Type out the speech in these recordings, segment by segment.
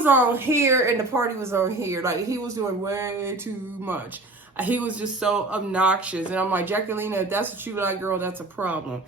was on here and the party was on here. Like, he was doing way too much. He was just so obnoxious. And I'm like, Jacqueline, if that's what you like, girl, that's a problem.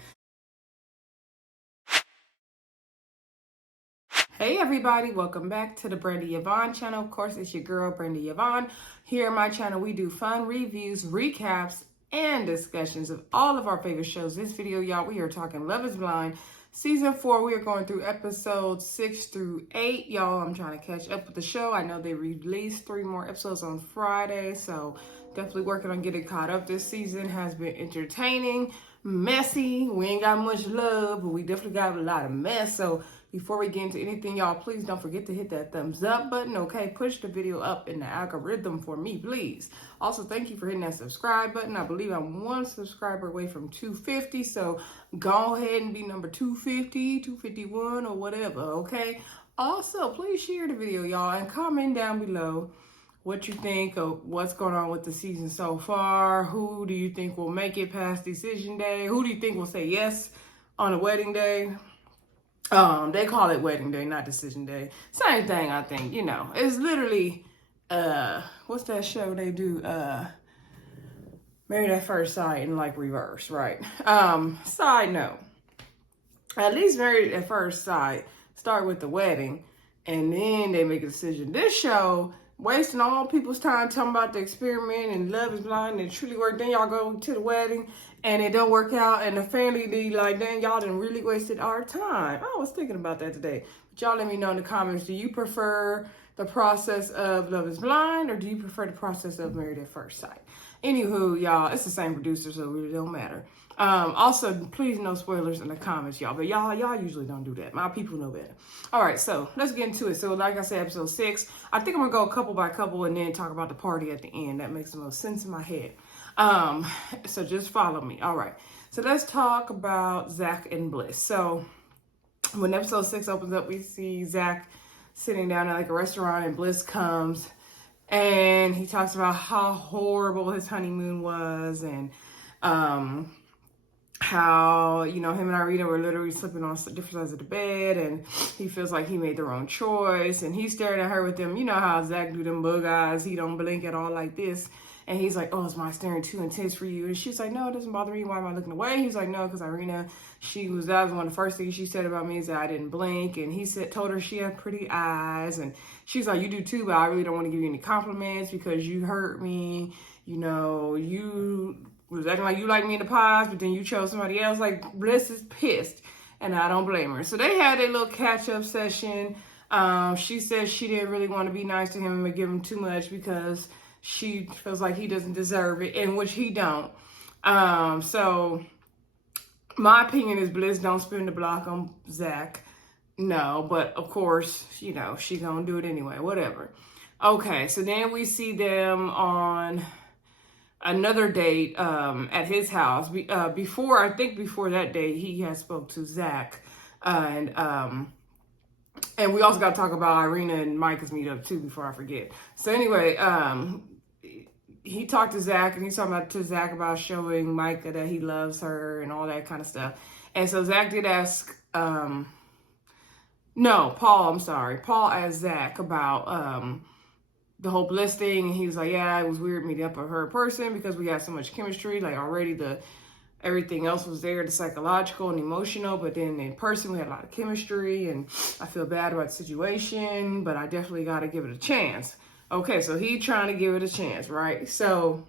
Hey everybody, welcome back to the Brandy Yvonne channel. Of course, it's your girl, Brandy Yvonne. Here on my channel, we do fun reviews, recaps, and discussions of all of our favorite shows. This video, y'all, we are talking Love is Blind. Season 4, we are going through episodes 6 through 8. Y'all, I'm trying to catch up with the show. I know they released 3 more episodes on Friday, so definitely working on getting caught up. This season has been entertaining, messy. We ain't got much love, but we definitely got a lot of mess. So before we get into anything, y'all, please don't forget to hit that thumbs up button, okay? Push the video up in the algorithm for me, please. Also, thank you for hitting that subscribe button. I believe I'm 1 subscriber away from 250, so go ahead and be number 250, 251, or whatever, okay? Also, please share the video, y'all, and comment down below what you think of what's going on with the season so far. Who do you think will make it past decision day? Who do you think will say yes on the wedding day? They call it wedding day, not decision day. Same thing, I think, you know. It's literally, what's that show they do? Married at First Sight in like reverse, right? Side note, at least Married at First Sight start with the wedding and then they make a decision. This show, wasting all people's time talking about the experiment and Love is Blind and truly work. Then y'all go to the wedding and it don't work out and the family be like, dang, y'all done really wasted our time. I was thinking about that today. But y'all let me know in the comments, do you prefer the process of Love is Blind or do you prefer the process of Married at First Sight? Anywho, y'all, it's the same producer, so it really don't matter. Also, please no spoilers in the comments, y'all. But y'all usually don't do that. My people know better. All right, so let's get into it. So like I said, episode 6. I think I'm going to go couple by couple and then talk about the party at the end. That makes the most sense in my head. So just follow me. All right. So let's talk about Zach and Bliss. So when episode 6 opens up, we see Zach sitting down at like a restaurant and Bliss comes and he talks about how horrible his honeymoon was and how, you know, him and Irina were literally sleeping on different sides of the bed and he feels like he made the wrong choice and he's staring at her with them, you know how Zach do them bug eyes, he don't blink at all like this. And he's like, oh, is my staring too intense for you? And she's like, no, it doesn't bother me. Why am I looking away? He's like, no, because Irina, that was one of the first things she said about me is that I didn't blink. And he told her she had pretty eyes. And she's like, you do too, but I really don't want to give you any compliments because you hurt me. You know, you was acting like you like me in the past, but then you chose somebody else. Like, Bliss is pissed. And I don't blame her. So they had a little catch-up session. She said she didn't really want to be nice to him and give him too much because she feels like he doesn't deserve it, in which he don't. So my opinion is Bliss don't spin the block on Zach. No, but of course, you know, she gonna do it anyway, whatever. Okay, so then we see them on another date at his house. Before that date, he had spoke to Zach. And we also got to talk about Irina and Micah's meetup too, before I forget. So anyway, he talked to Zach and he's talking to Zach about showing Micah that he loves her and all that kind of stuff. And so Zach did ask, Paul asked Zach about the whole Bliss thing. And he was like, yeah, it was weird meeting up with her in person because we had so much chemistry. Like already everything else was there, the psychological and emotional, but then in person we had a lot of chemistry and I feel bad about the situation, but I definitely got to give it a chance. Okay, so he trying to give it a chance, right? So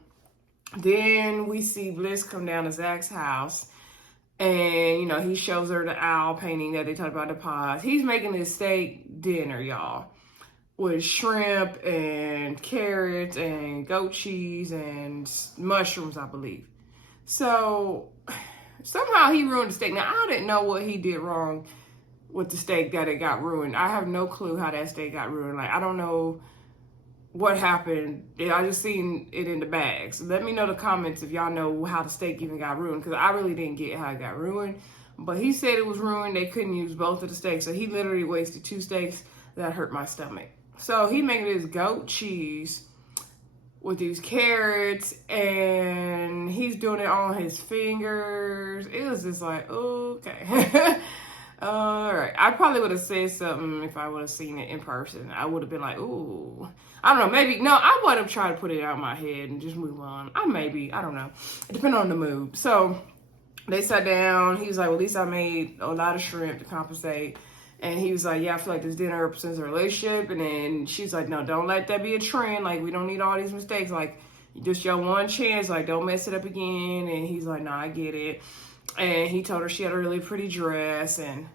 then we see Bliss come down to Zach's house and, you know, he shows her the owl painting that they talked about in the pod. He's making this steak dinner, y'all, with shrimp and carrots and goat cheese and mushrooms, I believe. So somehow he ruined the steak. Now, I didn't know what he did wrong with the steak that it got ruined. I have no clue how that steak got ruined. Like, I don't know what happened. I just seen it in the bags. Let me know in the comments if y'all know how the steak even got ruined, because I really didn't get how it got ruined. But he said it was ruined. They couldn't use both of the steaks. So he literally wasted 2 steaks. That hurt my stomach. So he made this goat cheese with these carrots and he's doing it on his fingers. It was just like, okay. All right. I probably would have said something if I would have seen it in person. I would have been like, ooh. I don't know. Maybe. No, I would have tried to put it out of my head and just move on. I don't know. It depends on the mood. So they sat down. He was like, well, at least I made a lot of shrimp to compensate. And he was like, yeah, I feel like this dinner represents a relationship. And then she's like, no, don't let that be a trend. Like, we don't need all these mistakes. Like, just your one chance. Like, don't mess it up again. And he's like, no, I get it. And he told her she had a really pretty dress. And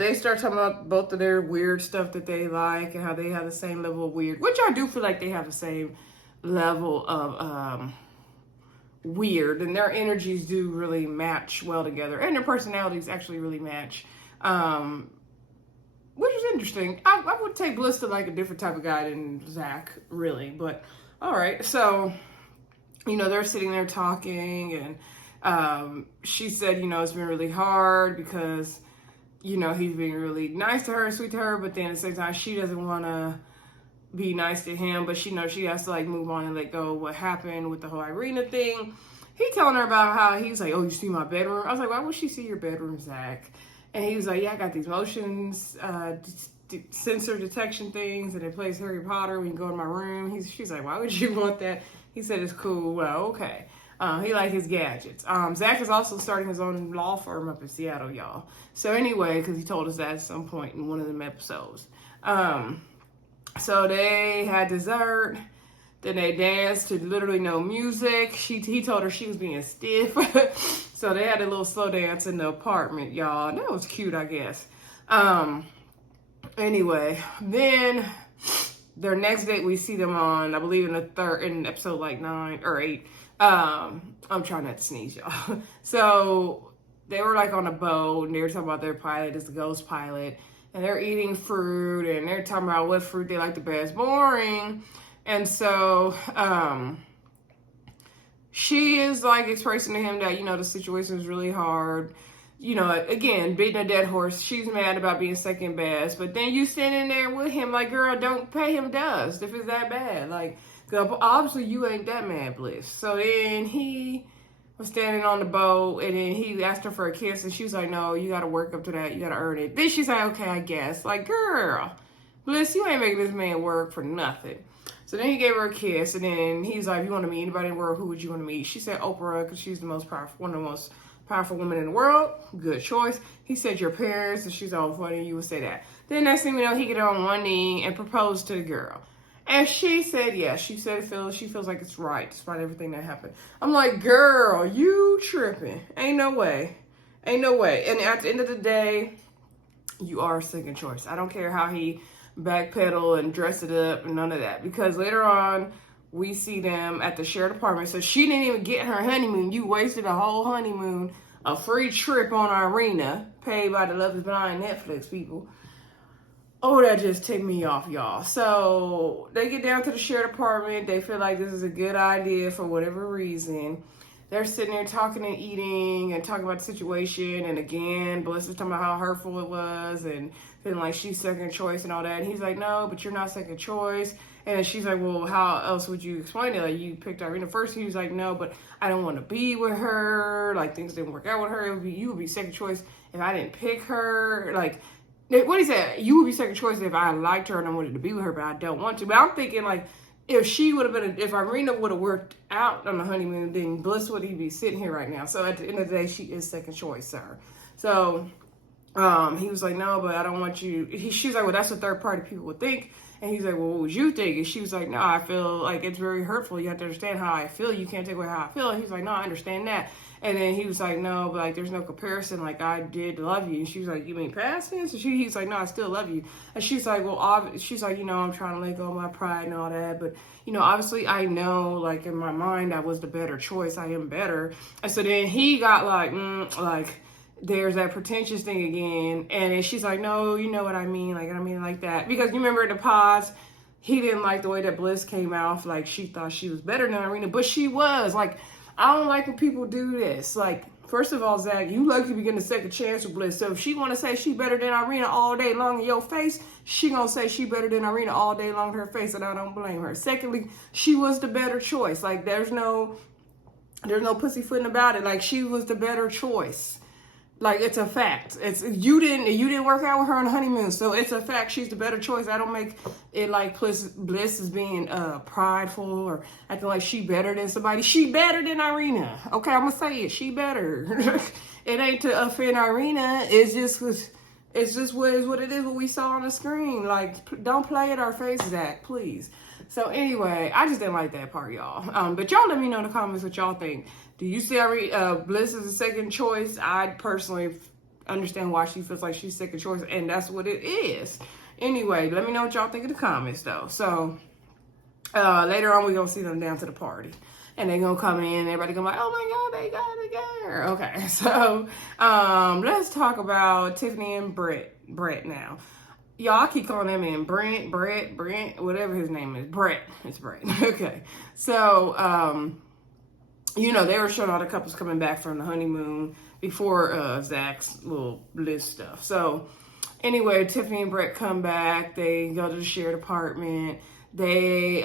they start talking about both of their weird stuff that they like and how they have the same level of weird, which I do feel like they have the same level of weird. And their energies do really match well together. And their personalities actually really match. Which is interesting. I would take Bliss to like a different type of guy than Zach, really. But all right. So, they're sitting there talking, and she said, it's been really hard because, he's being really nice to her and sweet to her. But then at the same time, she doesn't want to be nice to him. But she knows she has to like move on and let go of what happened with the whole Irina thing. He telling her about how he's like, oh, you see my bedroom? I was like, why would she see your bedroom, Zach? And he was like, yeah, I got these motions sensor detection things, and it plays Harry Potter when you go in my room. She's like, why would you want that? He said, it's cool. Well, okay. He liked his gadgets. Zach is also starting his own law firm up in Seattle, y'all. So anyway, because he told us that at some point in one of them episodes. So they had dessert. Then they danced to literally no music. He told her she was being stiff. So they had a little slow dance in the apartment, y'all. That was cute, I guess. Anyway, then their next date, we see them on, I believe in episode like 9 or 8. I'm trying not to sneeze, y'all. So they were like on a boat, and they were talking about their pilot is the ghost pilot, and they're eating fruit, and they're talking about what fruit they like the best. Boring. And so she is like expressing to him that, the situation is really hard. Again, beating a dead horse. She's mad about being second best. But then you standing there with him like, girl, don't pay him dust if it's that bad. Like, obviously you ain't that mad, Bliss. So then he was standing on the boat, and then he asked her for a kiss, and she was like, no, you got to work up to that. You got to earn it. Then she's like, okay, I guess. Like, girl, Bliss, you ain't making this man work for nothing. So then he gave her a kiss, and then he's like, if you want to meet anybody in the world, who would you want to meet? She said Oprah, because she's the most powerful, one of the most powerful women in the world. Good choice. He said your parents, and she's all funny, you would say that. Then next thing you know, he get on one knee and proposed to the girl. And she said yes. She said she feels like it's right, despite everything that happened. I'm like, girl, you tripping. Ain't no way. Ain't no way. And at the end of the day, you are second choice. I don't care how he backpedal and dress it up and none of that, because later on we see them at the shared apartment. So she didn't even get her honeymoon. You wasted a whole honeymoon, a free trip on Irina, paid by the Love is Blind Netflix people. Oh, that just ticked me off, y'all. So they get down to the shared apartment. They feel like this is a good idea for whatever reason. They're sitting there talking and eating and talking about the situation. And again, Bliss was talking about how hurtful it was and feeling like she's second choice and all that. And he's like, no, but you're not second choice. And she's like, well, how else would you explain it? Like, you picked Irina first. He was like, no, but I don't want to be with her. Like, things didn't work out with her. You would be second choice if I didn't pick her. Like, what he said, you would be second choice if I liked her and I wanted to be with her, but I don't want to. But I'm thinking, like, if Irina would have worked out on the honeymoon, then Bliss would he be sitting here right now. So at the end of the day, she is second choice, sir. So he was like, no, but I don't want you. She's like, well, that's what third party people would think. And he's like, well, what would you think? And she was like, no, I feel like it's very hurtful. You have to understand how I feel. You can't take away how I feel. And he's like, no, I understand that. And then he was like, no, but like, there's no comparison. Like, I did love you. And she was like, you mean past tense? And he's like, no, I still love you. And she's like, well, she's like, I'm trying to let go of my pride and all that. But, obviously I know, like, in my mind, I was the better choice. I am better. And so then he got like, there's that pretentious thing again. And then she's like, no, you know what I mean? Like, I mean like that. Because you remember in the pods, he didn't like the way that Bliss came out. Like, she thought she was better than Irina. But she was. Like, I don't like when people do this. Like, first of all, Zach, you lucky to be getting a second chance with Bliss. So if she want to say she better than Irina all day long in your face, she going to say she better than Irina all day long in her face, and I don't blame her. Secondly, she was the better choice. Like, there's no pussyfooting about it. Like, she was the better choice. Like, it's a fact. It's you didn't work out with her on the honeymoon, so it's a fact. She's the better choice. I don't make it like Bliss is being prideful or acting like she better than somebody. She better than Irina. Okay, I'm gonna say it. She better. It ain't to offend Irina. It's just what it is. What we saw on the screen. Like, don't play at our faces, act, please. So anyway, I just didn't like that part, y'all. But y'all let me know in the comments what y'all think. Do you see Bliss as a second choice? I personally understand why she feels like she's second choice, and that's what it is. Anyway, let me know what y'all think in the comments, though. So later on, we're going to see them down to the party. And they're going to come in, and everybody going to be like, oh, my God, they got it together. Okay, so let's talk about Tiffany and Brett now. Y'all, I keep calling him in Brent, whatever his name is. Brett. It's Brett. Okay. So, you know, they were showing all the couples coming back from the honeymoon before Zach's little Bliss stuff. So, anyway, Tiffany and Brett come back. They go to the shared apartment. They,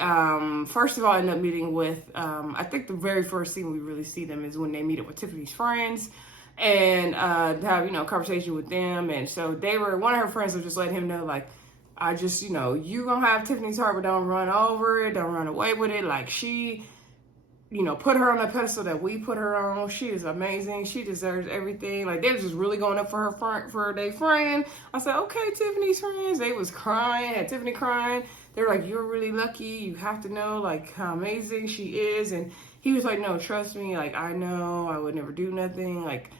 first of all, end up meeting with, I think the very first scene we really see them is when they meet up with Tiffany's friends. And have, you know, conversation with them. And so one of her friends was just letting him know, like, I just, you know, you gonna have Tiffany's heart, but don't run over it, don't run away with it. Like, she, you know, put her on a pedestal that we put her on. She is amazing. She deserves everything. Like, they was just really going up for their friend. I said, okay, Tiffany's friends. They was crying, had Tiffany crying. They were like, you're really lucky. You have to know, like, how amazing she is. And he was like, no, trust me. Like, I know I would never do nothing. Like,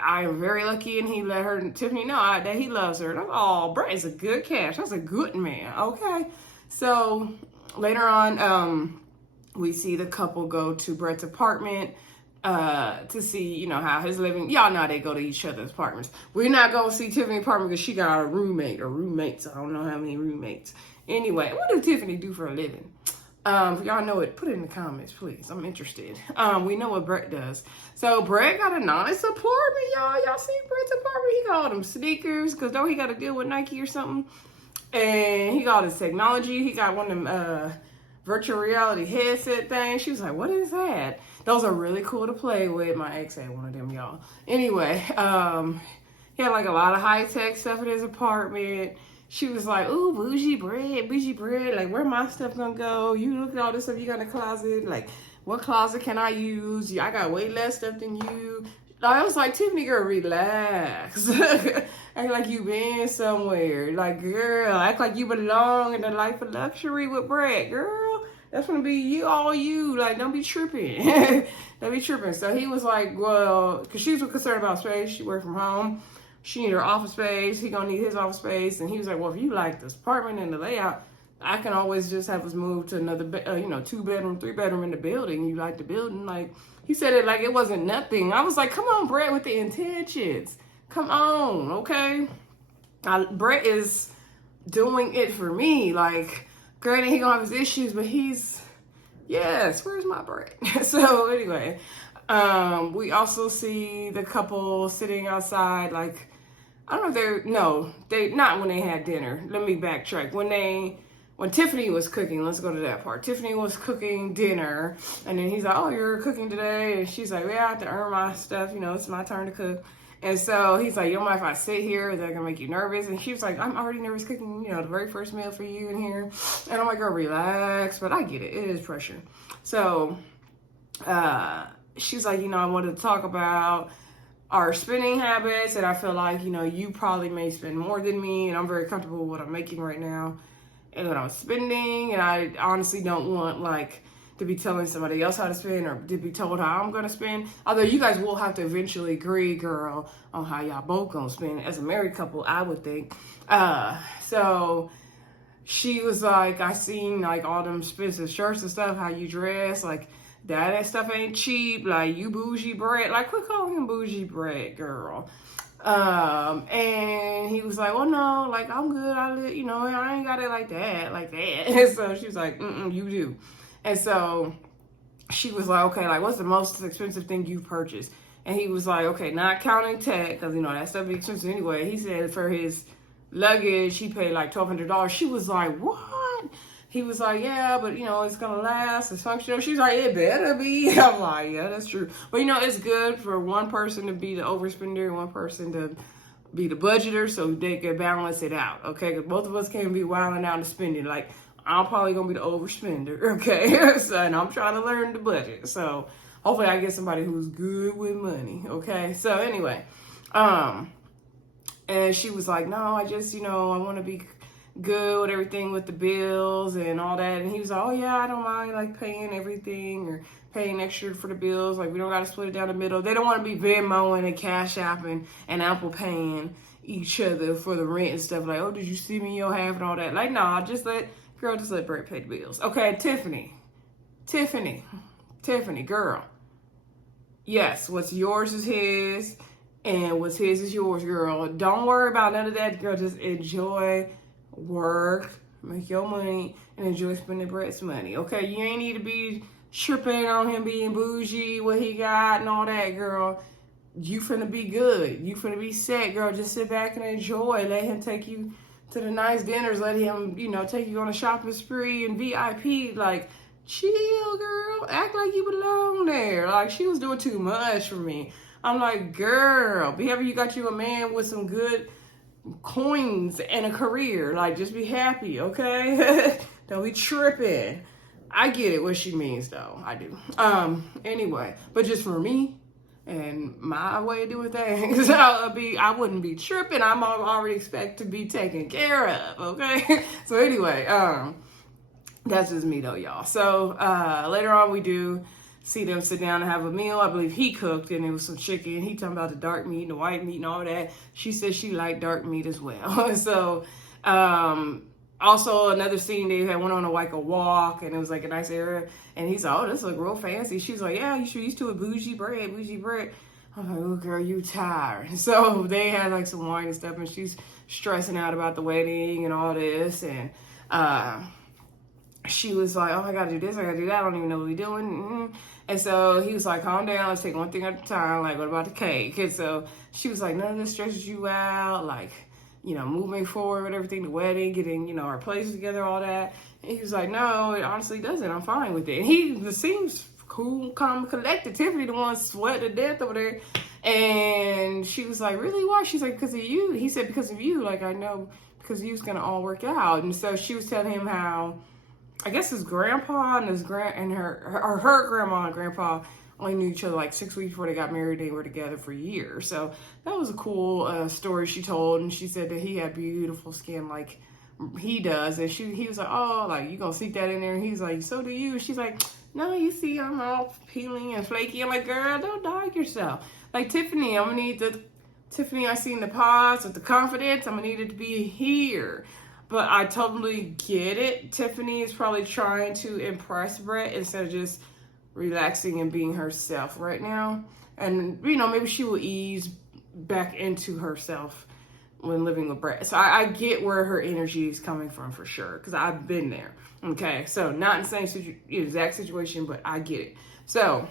I am very lucky, and he let her, Tiffany, know that he loves her. And I'm, oh, Brett is a good catch. That's a good man. Okay. So later on, we see the couple go to Brett's apartment to see, you know, how his living. Y'all know how they go to each other's apartments. We're not going to see Tiffany's apartment because she got a roommate or roommates. I don't know how many roommates. Anyway, what does Tiffany do for a living? If y'all know it, put it in the comments, please. I'm interested. We know what Brett does. So Brett got a nice apartment, y'all. Y'all see Brett's apartment? He got all them sneakers, because don't he got to deal with Nike or something? And he got his technology. He got one of them virtual reality headset things. She was like, what is that? Those are really cool to play with. My ex had one of them, y'all. Anyway, he had like a lot of high-tech stuff in his apartment. She was like, ooh, bougie bread. Like, where my stuff gonna go? You look at all this stuff you got in the closet. Like, what closet can I use? I got way less stuff than you. I was like, Tiffany, girl, relax. Act like you been somewhere. Like, girl, act like you belong in the life of luxury with Brett, girl. That's gonna be you, all you. Like, don't be tripping. Don't be tripping. So he was like, well, because she was concerned about space. She worked from home. She need her office space. He gonna need his office space. And he was like, well, if you like this apartment and the layout, I can always just have us move to another, 2-bedroom, 3-bedroom in the building. You like the building? Like, he said it like it wasn't nothing. I was like, come on, Brett, with the intentions. Come on, okay? Brett is doing it for me. Like, granted, he gonna have his issues, but yes, where's my Brett? So anyway, we also see the couple sitting outside, like, I don't know if they not when they had dinner. Let me backtrack. When Tiffany was cooking, let's go to that part. Tiffany was cooking dinner, and then he's like, oh, you're cooking today? And she's like, yeah, I have to earn my stuff. You know, it's my turn to cook. And so he's like, you don't mind if I sit here? Is that going to make you nervous? And she was like, I'm already nervous cooking, the very first meal for you in here. And I'm like, girl, relax. But I get it. It is pressure. So she's like, I wanted to talk about our spending habits. And I feel like, you probably may spend more than me. And I'm very comfortable with what I'm making right now and what I'm spending. And I honestly don't want, to be telling somebody else how to spend or to be told how I'm going to spend. Although you guys will have to eventually agree, girl, on how y'all both going to spend. As a married couple, I would think. So she was like, I seen all them expensive shirts and stuff, how you dress. That stuff ain't cheap. You bougie bread. Quit calling him bougie bread, girl. And he was like, well, no, I'm good. I ain't got it like that. And so she was like, you do. And so she was like, okay, what's the most expensive thing you've purchased? And he was like, okay, not counting tech, because, that stuff be expensive anyway. He said for his luggage, he paid $1,200. She was like, what? he was like, yeah, but it's gonna last, it's functional. She's like, it better be. I'm like, yeah, that's true. But it's good for one person to be the overspender and one person to be the budgeter, so they can balance it out, okay? Because both of us can't be wilding out and spending. Like, I'm probably gonna be the overspender, okay? So, and I'm trying to learn the budget. So hopefully I get somebody who's good with money, okay? So anyway, and she was like, no, I just, I want to be good with everything with the bills and all that. And he was like, oh yeah, I don't mind like paying everything or paying extra for the bills. Like, we don't got to split it down the middle. They don't want to be Venmoing and Cash Apping and Apple paying each other for the rent and stuff. Like, oh, did you see me your half and all that? Like, nah, just let Brett pay the bills. Okay, Tiffany, girl. Yes, what's yours is his, and what's his is yours, girl. Don't worry about none of that, girl. Just enjoy work, make your money, and enjoy spending Brett's money, okay? You ain't need to be tripping on him being bougie, what he got, and all that, girl. You finna be good. You finna be set, girl. Just sit back and enjoy. Let him take you to the nice dinners. Let him, take you on a shopping spree and VIP. Like, chill, girl. Act like you belong there. Like, she was doing too much for me. I'm like, girl, be happy you got you a man with some good coins and a career. Like, just be happy, okay? Don't be tripping. I get it what she means though. I do. Anyway, but just for me and my way of doing things, I wouldn't be tripping. I'm already expect to be taken care of, okay? So anyway, that's just me though, y'all. So later on we do see them sit down and have a meal. I believe he cooked and it was some chicken. He talking about the dark meat and the white meat and all that. She said she liked dark meat as well. So also another scene, they had went on a walk and it was like a nice area. And he's like, oh, this look real fancy. She's like, yeah, you should used to a bougie bread. I'm like, oh girl, you tired. So they had like some wine and stuff and she's stressing out about the wedding and all this. And she was like, oh, I gotta do this, I gotta do that, I don't even know what we're doing. Mm-hmm. And so he was like, calm down, let's take one thing at a time. Like, what about the cake? And so she was like, none of this stresses you out. Like, moving forward with everything, the wedding, getting, our places together, all that. And he was like, no, it honestly doesn't. I'm fine with it. And he seems cool, calm, collected. Tiffany, the one sweat to death over there. And she was like, really? Why? She's like, because of you. He said, because of you. Like, I know because you's going to all work out. And so she was telling him how, I guess his grandpa and her grandma and grandpa only knew each other like 6 weeks before they got married. They were together for years. So that was a cool story she told. And she said that he had beautiful skin like he does. And he was like, oh, like, you gonna sneak that in there? And he's like, so do you? She's like, no, you see I'm all peeling and flaky. I'm like, girl, don't dog yourself. Like, Tiffany, I'm gonna need Tiffany, I seen the pause with the confidence. I'm gonna need it to be here. But I totally get it. Tiffany is probably trying to impress Brett instead of just relaxing and being herself right now. And, maybe she will ease back into herself when living with Brett. So I get where her energy is coming from for sure, because I've been there. Okay, so not in the same exact situation, but I get it. So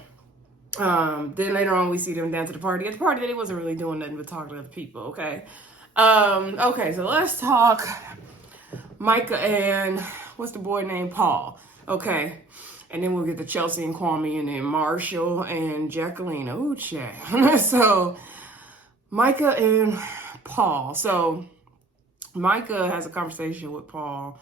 then later on we see them down to the party. At the party, they wasn't really doing nothing but talking to other people, okay? Okay, so let's talk Micah and what's the boy named Paul, okay? And then we'll get to Chelsea and Kwame and then Marshall and Jacqueline. Oh, chat. So Micah and Paul. So Micah has a conversation with Paul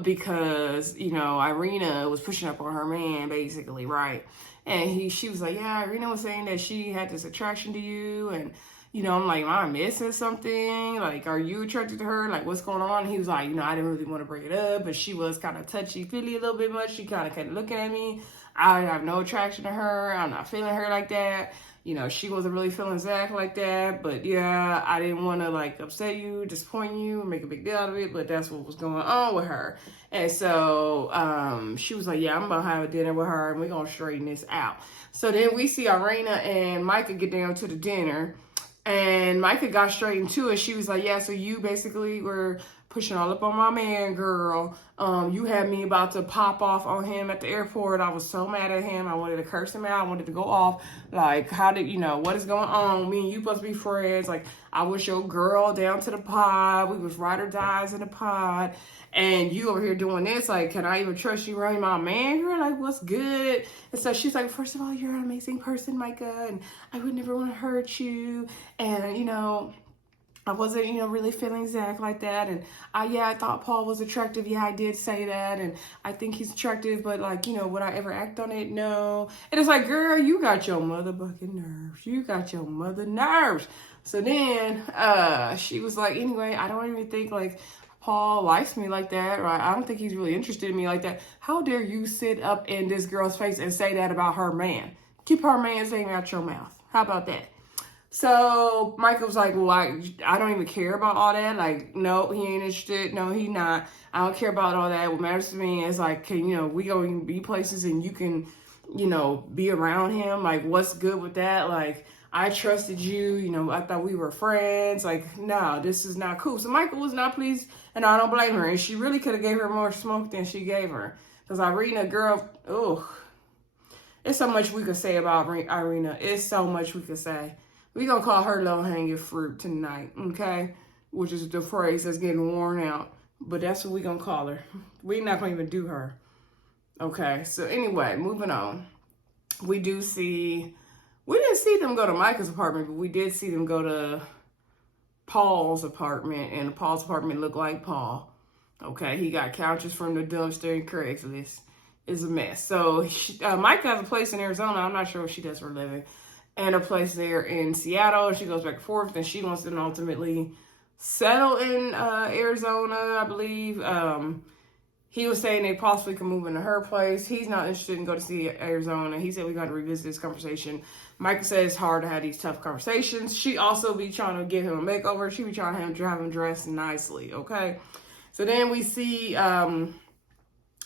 because, Irina was pushing up on her man, basically, right? And she was like, yeah, Irina was saying that she had this attraction to you. And, I'm like, am I missing something? Like, are you attracted to her? Like, what's going on? And he was like, I didn't really want to bring it up, but she was kind of touchy-feely a little bit much. She kind of kept looking at me. I have no attraction to her. I'm not feeling her like that. She wasn't really feeling Zach like that. But yeah, I didn't want to like upset you, disappoint you, make a big deal out of it. But that's what was going on with her. And so she was like, yeah, I'm going to have a dinner with her and we're going to straighten this out. So then we see Irina and Micah get down to the dinner. And Micah got straight into it. She was like, yeah, so you basically were pushing all up on my man, girl. You had me about to pop off on him at the airport. I was so mad at him. I wanted to curse him out. I wanted to go off. Like, how did, what is going on? Me and you supposed to be friends. Like, I was your girl down to the pod. We was ride or dies in the pod. And you over here doing this. Like, can I even trust you around my man, girl? Like, what's good? And so she's like, first of all, you're an amazing person, Micah. And I would never want to hurt you. And, I wasn't, really feeling Zach like that. And I thought Paul was attractive. Yeah, I did say that. And I think he's attractive, but like, would I ever act on it? No. And it's like, girl, you got your motherfucking nerves. You got your mother nerves. So then, she was like, anyway, I don't even think like Paul likes me like that, right? I don't think he's really interested in me like that. How dare you sit up in this girl's face and say that about her man? Keep her man's name out your mouth. How about that? So Micah was like, well, I don't even care about all that. Like, no, he ain't interested. No, he not. I don't care about all that. What matters to me is like, we go and be places and you can, be around him. Like, what's good with that? Like, I trusted you. I thought we were friends. Like, no, this is not cool. So Micah was not pleased, and I don't blame her. And she really could have gave her more smoke than she gave her. Because Irina, girl, it's so much we could say about Irina. It's so much we could say. We're going to call her low-hanging fruit tonight, okay? Which is the phrase that's getting worn out. But that's what we're going to call her. We're not going to even do her. Okay, so anyway, moving on. We didn't see them go to Micah's apartment, but we did see them go to Paul's apartment. And Paul's apartment looked like Paul. Okay, he got couches from the dumpster and Craigslist. It's a mess. So Micah has a place in Arizona. I'm not sure what she does for a living. And a place there in Seattle. She goes back and forth, and she wants to ultimately settle in Arizona, I believe. He was saying they possibly could move into her place. He's not interested in going to see Arizona. He said we got to revisit this conversation. Micah said it's hard to have these tough conversations. She also be trying to give him a makeover. She be trying to have him dressed nicely, okay? So then we see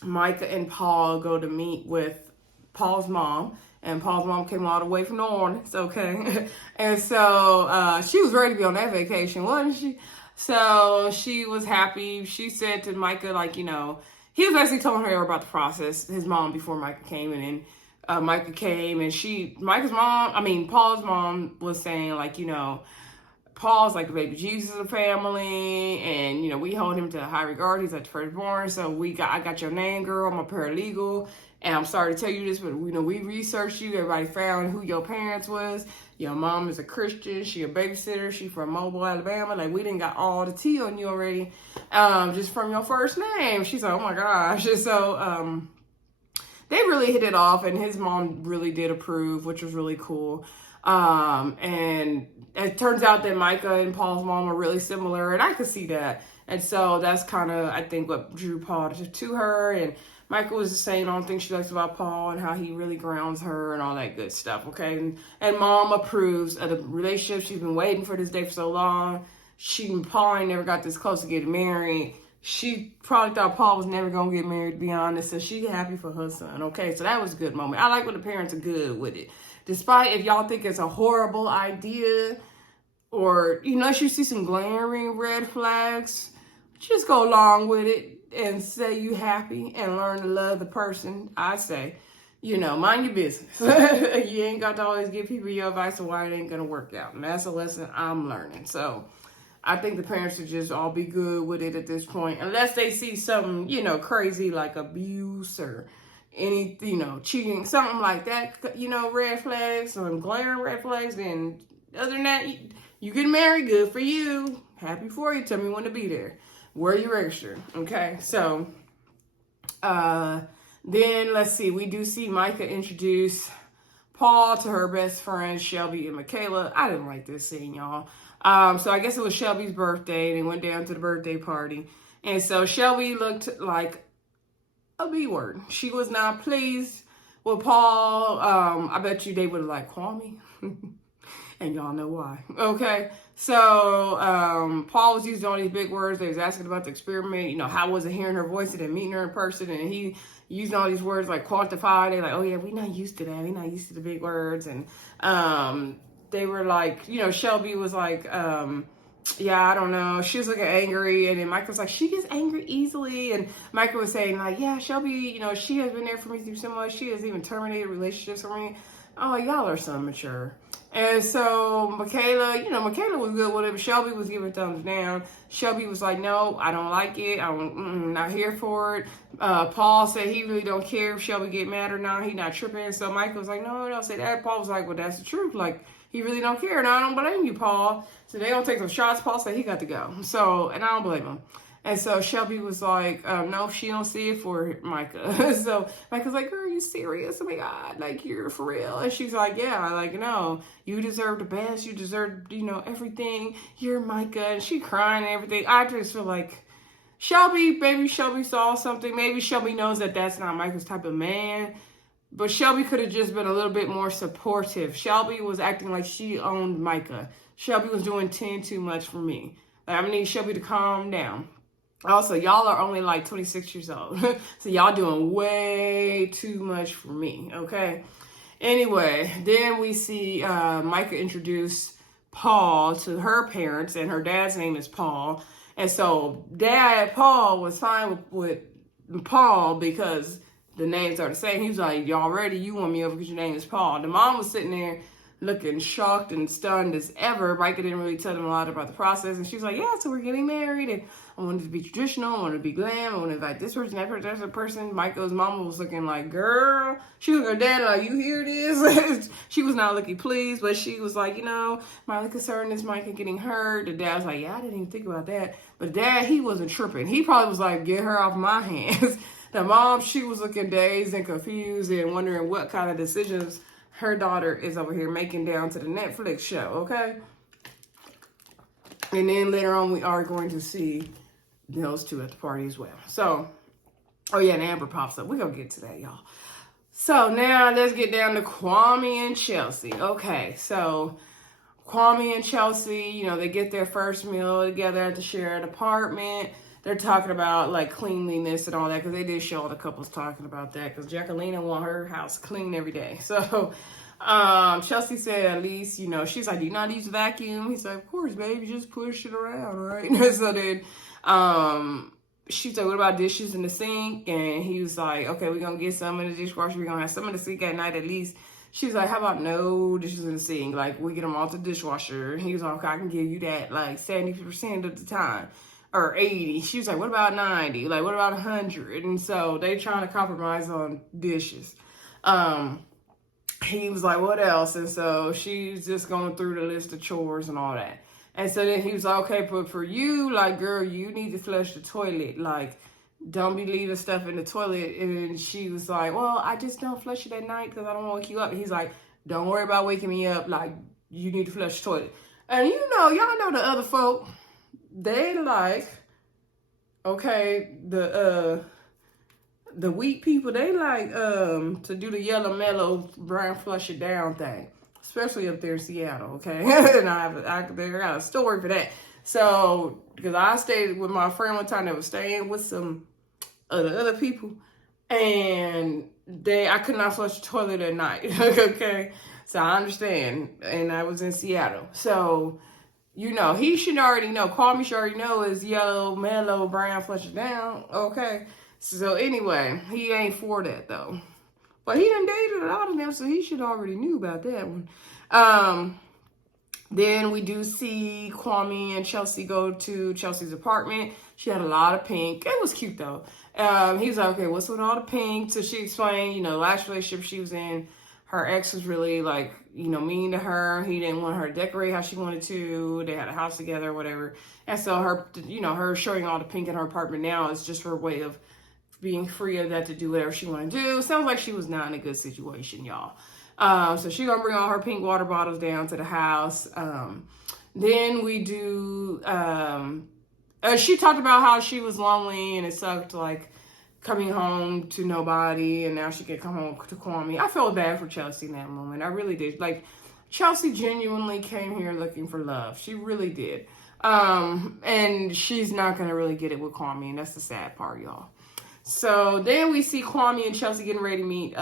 Micah and Paul go to meet with Paul's mom. And Paul's mom came all the way from New Orleans, okay? And so she was ready to be on that vacation, wasn't she? So she was happy. She said to Micah, like, he was basically telling her about the process, his mom, before Micah came. And then Micah came, and Paul's mom was saying, like, Paul's like the baby Jesus of the family, and, we hold him to high regard. He's like the firstborn. So I got your name, girl. I'm a paralegal. And I'm sorry to tell you this, but we researched you. Everybody found who your parents was. Your mom is a Christian. She a babysitter. She from Mobile, Alabama. Like, we didn't got all the tea on you already, just from your first name. She's like, oh my gosh. And so they really hit it off, and his mom really did approve, which was really cool. And it turns out that Micah and Paul's mom are really similar, and I could see that. And so that's kind of, I think, what drew Paul to her. And Micah was saying all the things she likes about Paul and how he really grounds her and all that good stuff, okay? And mom approves of the relationship. She's been waiting for this day for so long. Paul ain't never got this close to getting married. She probably thought Paul was never going to get married, to be honest. So she's happy for her son, okay? So that was a good moment. I like when the parents are good with it. Despite if y'all think it's a horrible idea or, you see some glaring red flags, just go along with it. And say you happy and learn to love the person. I say, mind your business. You ain't got to always give people your advice on why it ain't going to work out. And that's a lesson I'm learning. So I think the parents should just all be good with it at this point. Unless they see something, crazy like abuse or any, cheating, something like that, red flags or glaring red flags. Then other than that, you get married, good for you. Happy for you. Tell me when to be there. Where you registered, okay? So, then let's see. We do see Micah introduce Paul to her best friends, Shelby and Michaela. I didn't like this scene, y'all. So I guess it was Shelby's birthday. They went down to the birthday party. And so Shelby looked like a B word. She was not pleased with Paul. I bet you they would have liked Kwame. And y'all know why. Okay. So Paul was using all these big words. They was asking about the experiment. How was it hearing her voice and then meeting her in person? And he using all these words like quantify. They're like, oh yeah, we're not used to that. We're not used to the big words. And they were like, Shelby was like, yeah, I don't know. She was looking angry, and then Micah was like, she gets angry easily. And Micah was saying, like, yeah, Shelby, you know, she has been there for me through so much. She has even terminated relationships for me. Oh, y'all are so mature. And so Michaela, you know, Michaela was good with it, but Shelby was giving thumbs down. Shelby was like, no, I don't like it. I'm not here for it. Paul said he really don't care if Shelby get mad or not. He not tripping. So Michael was like, no, don't say that. Paul was like, well, that's the truth. Like, he really don't care. And I don't blame you, Paul. So they don't take some shots. Paul said he got to go. So, and I don't blame him. And so Shelby was like, no, she don't see it for Micah. So Micah's like, girl, are you serious? Oh my God, like, you're for real? And she's like, yeah, like, no, you deserve the best. You deserve, you know, everything. You're Micah. And she crying and everything. I just feel like Shelby, maybe Shelby saw something. Maybe Shelby knows that that's not Micah's type of man. But Shelby could have just been a little bit more supportive. Shelby was acting like she owned Micah. Shelby was doing 10 too much for me. Like, I need Shelby to calm down. Also, y'all are only like 26 years old. So y'all doing way too much for me, okay? Anyway, then we see Micah introduce Paul to her parents, and her dad's name is Paul. And so Paul was fine with Paul because the names are the same. He was like, y'all ready? You want me over because your name is Paul. The mom was sitting there looking shocked and stunned as ever. Micah didn't really tell them a lot about the process. And she was like, yeah, so we're getting married. And I wanted to be traditional. I wanted to be glam. I wanted to invite this person, that person, that other person. Micah's mama was looking like, girl. She was her dad like, you hear this? She was not looking pleased, but she was like, you know, my only concern is Micah getting hurt. The dad was like, yeah, I didn't even think about that. But dad, he wasn't tripping. He probably was like, get her off my hands. The mom, she was looking dazed and confused and wondering what kind of decisions her daughter is over here making down to the Netflix show, okay? And then later on, we are going to see those two at the party as well. So, oh yeah, and Amber pops up. We're going to get to that, y'all. So now let's get down to Kwame and Chelsea. Okay, so Kwame and Chelsea, you know, they get their first meal together at the shared apartment. They're talking about like cleanliness and all that because they did show all the couples talking about that because Jacqueline want her house clean every day. So Chelsea said at least, you know, she's like, do you not use a vacuum? He's like, of course, baby, just push it around, right? So then she's like, what about dishes in the sink? And he was like, okay, we're going to get some in the dishwasher. We're going to have some in the sink at night at least. She's like, how about no dishes in the sink? Like, we get them all to the dishwasher. And he was like, okay, I can give you that like 70% of the time. Or 80. She was like, what about 90? Like, what about 100? And so they trying to compromise on dishes. He was like, what else? And so she's just going through the list of chores and all that. And so then he was like, okay, but for you, like, girl, you need to flush the toilet. Like, don't be leaving stuff in the toilet. And she was like, well, I just don't flush it at night because I don't want to wake you up. And he's like, don't worry about waking me up. Like, you need to flush the toilet. And you know, y'all know the other folk. They like, okay, the wheat people, they like to do the yellow mellow brown flush it down thing, especially up there in Seattle, okay? And I got a story for that. So, because I stayed with my friend one time that was staying with some of the other people, and I could not flush the toilet at night, okay? So I understand, and I was in Seattle, so you know, he should already know. Kwame should already know is yellow, mellow, brown, flush it down. Okay. So anyway, he ain't for that though. But he done dated a lot of them, so he should already knew about that one. Then we do see Kwame and Chelsea go to Chelsea's apartment. She had a lot of pink. It was cute though. He was like, okay, what's with all the pink? So she explained, you know, the last relationship she was in, her ex was really like, you know, mean to her. He didn't want her to decorate how she wanted to. They had a house together or whatever. And so her, you know, her showing all the pink in her apartment now is just her way of being free of that to do whatever she want to do. Sounds like she was not in a good situation, y'all. So she gonna bring all her pink water bottles down to the house. Then we do, she talked about how she was lonely and it sucked, like, coming home to nobody, and now she can come home to Kwame. I felt bad for Chelsea in that moment. I really did. Like, Chelsea genuinely came here looking for love. She really did. And she's not going to really get it with Kwame, and that's the sad part, y'all. So then we see Kwame and Chelsea getting ready to meet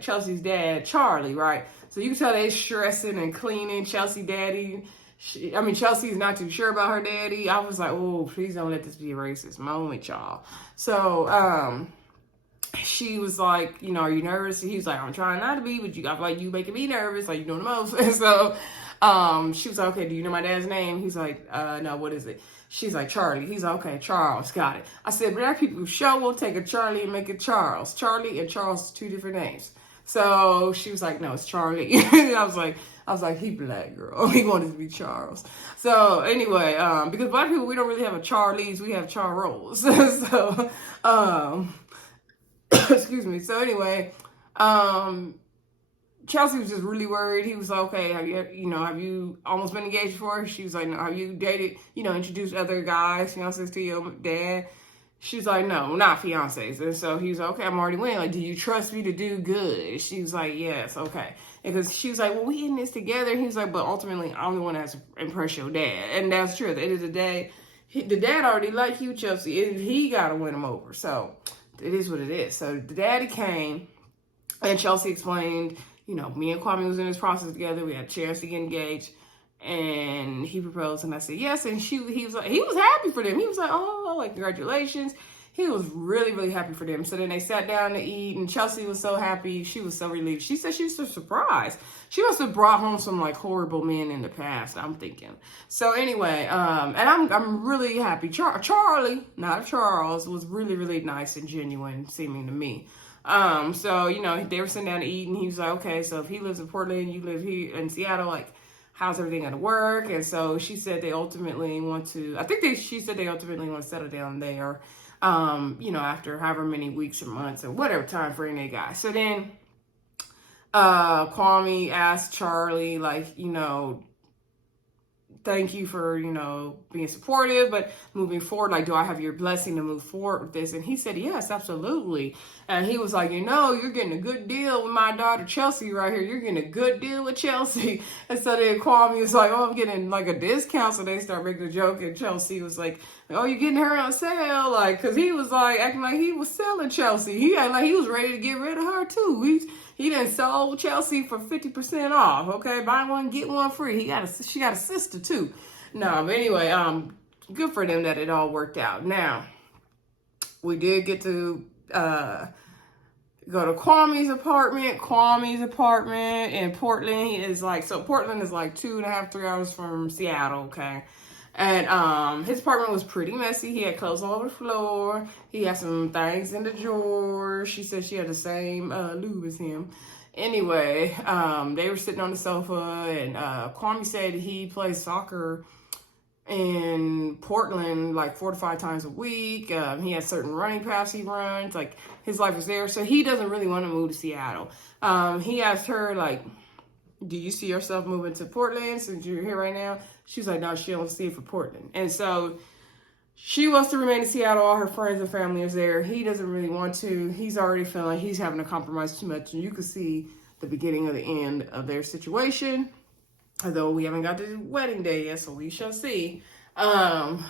Chelsea's dad, Charlie, right? So you can tell they stressing and cleaning. Chelsea daddy, Chelsea's not too sure about her daddy. I was like, oh, please don't let this be a racist moment, y'all. So, she was like, you know, are you nervous? And he was like, I'm trying not to be, but you making me nervous. Like, you doing the most. And so, she was like, okay, do you know my dad's name? He's like, no, what is it? She's like, Charlie. He's like, okay, Charles, got it. I said, but there are people who sure will take a Charlie and make it Charles. Charlie and Charles, 2 different names. So she was like, no, it's Charlie. I was like, he black, girl. He wanted to be Charles. So anyway, because black people, we don't really have a Charlies, we have Charles. So, excuse me. So anyway, Chelsea was just really worried. He was like, okay, have you almost been engaged before? She was like, no. Have you dated, introduced other guys, fiancés to your dad? She's like, no, not fiancés. And so he was like, okay, I'm already winning. Like, do you trust me to do good? She was like, yes, okay. Because she was like, well, we in this together. And he was like, but ultimately, I'm the one that has to impress your dad. And that's true. At the end of the day, the dad already liked you, Chelsea. And he got to win him over. So it is what it is. So the daddy came, and Chelsea explained, me and Kwame was in this process together. We had a chance to get engaged. And he proposed, and I said yes. And he was happy for them. He was like, oh, like, congratulations. He was really, really happy for them. So then they sat down to eat, and Chelsea was so happy. She was so relieved. She said she was so surprised. She must have brought home some like horrible men in the past, I'm thinking. So anyway, and I'm really happy. Charlie, not Charles, was really, really nice and genuine seeming to me. So, they were sitting down to eat, and he was like, okay, so if he lives in Portland, you live here in Seattle, like, how's everything going to work? And so she said they ultimately want to, she said they ultimately want to settle down there, after however many weeks or months or whatever time frame they got. So then, Kwame asked Charlie, like, thank you for, being supportive, but moving forward, like, do I have your blessing to move forward with this? And he said, yes, absolutely. And he was like, you're getting a good deal with my daughter, Chelsea, right here. You're getting a good deal with Chelsea. And so then Kwame was like, oh, I'm getting like a discount. So they start making a joke, and Chelsea was like, oh, you're getting her on sale. Like, cause he was like acting like he was selling Chelsea. He acted like he was ready to get rid of her too. He done sold Chelsea for 50% off. Okay, buy one, get one free. She got a sister too. No, but anyway, good for them that it all worked out. Now, we did get to go to Kwame's apartment. Kwame's apartment in Portland Portland is like 2.5, 3 hours from Seattle. Okay. And his apartment was pretty messy. He had clothes all over the floor. He had some things in the drawers. She said she had the same lube as him. Anyway, they were sitting on the sofa, and Kwame said he plays soccer in Portland like 4 to 5 times a week. He has certain running paths he runs. Like, his life is there. So he doesn't really want to move to Seattle. He asked her, like, do you see yourself moving to Portland since you're here right now? She's like, no, she don't see it for Portland. And so she wants to remain in Seattle. All her friends and family is there. He doesn't really want to. He's already feeling like he's having to compromise too much. And you can see the beginning of the end of their situation. Although we haven't got to the wedding day yet, so we shall see. Then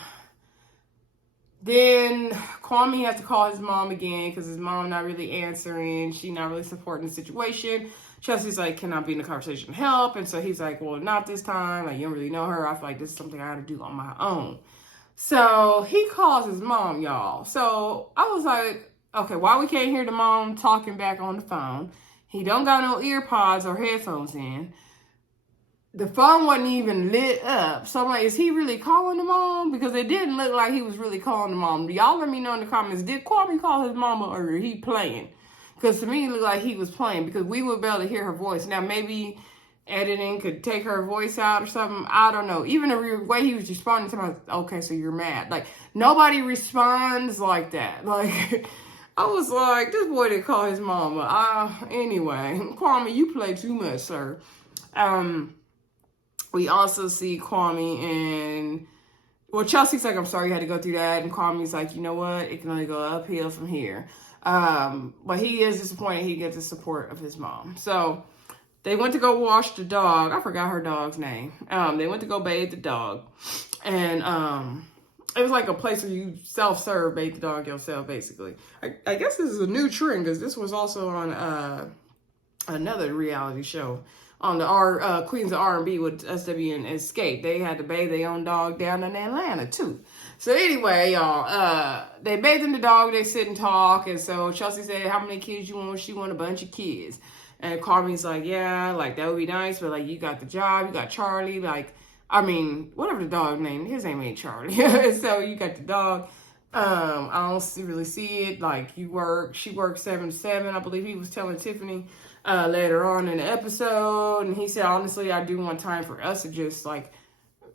Kwame has to call his mom again because his mom not really answering. She not really supporting the situation. Chelsea's like, can I be in the conversation and help? And so he's like, well, not this time. Like, you don't really know her. I feel like this is something I got to do on my own. So he calls his mom, y'all. So I was like, okay, why we can't hear the mom talking back on the phone? He don't got no ear pods or headphones in. The phone wasn't even lit up. So I'm like, is he really calling the mom? Because it didn't look like he was really calling the mom. Y'all let me know in the comments, did Kwame call his mama or he playing? Because to me, it looked like he was playing because we would be able to hear her voice. Now, maybe editing could take her voice out or something. I don't know. Even the way he was responding to me, okay, so you're mad. Like, nobody responds like that. Like, I was like, this boy didn't call his mama. Anyway, Kwame, you play too much, sir. We also see Kwame and, well, Chelsea's like, I'm sorry you had to go through that. And Kwame's like, you know what? It can only go uphill from here. But he is disappointed he gets the support of his mom. So they went to go wash the dog. I forgot her dog's name. They went to go bathe the dog. And it was like a place where you self-serve, bathe the dog yourself, basically. I guess this is a new trend because this was also on another reality show on the Queens of R&B with SW and Escape. They had to bathe their own dog down in Atlanta too. So anyway, y'all, they bathing the dog, they sit and talk, and so Chelsea said, how many kids you want? She want a bunch of kids. And Kwame's like, yeah, like that would be nice, but like you got the job, you got Charlie, like, I mean, whatever the dog name, his name ain't Charlie. So you got the dog. I don't really see it. Like she works 7 to 7. I believe he was telling Tiffany later on in the episode. And he said, honestly, I do want time for us to just like